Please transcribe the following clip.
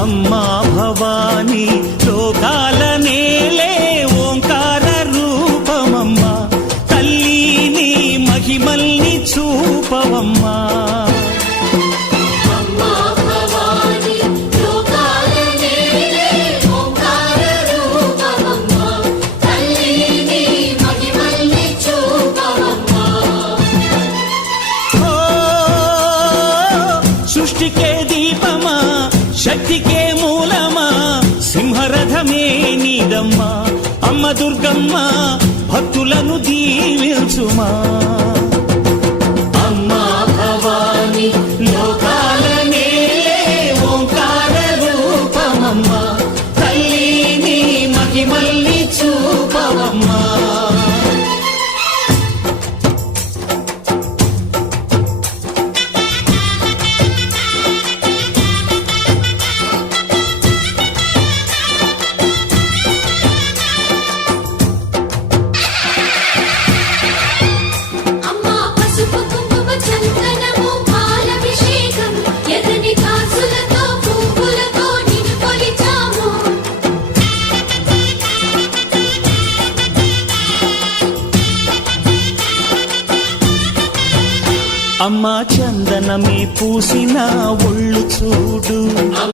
అమ్మా భవాని లోకాల నేలే ఓంకార రూపమమ్మా, తల్లి నీ మహిమల్ని చూపవమ్మా. సృష్టికే దీపమా, శక్తికే మూలమా, సింహరథమే నీదమ్మా. అమ్మ దుర్గమ్మ భక్తులను దీవించుమా. అమ్మా భవాని లోకాల నేలే ఓంకార రూపమమ్మా, తల్లి నీ మహిమల్ని చూపవమ్మా. అమ్మా చందనమే పూసిన ఒళ్ళు చూడు.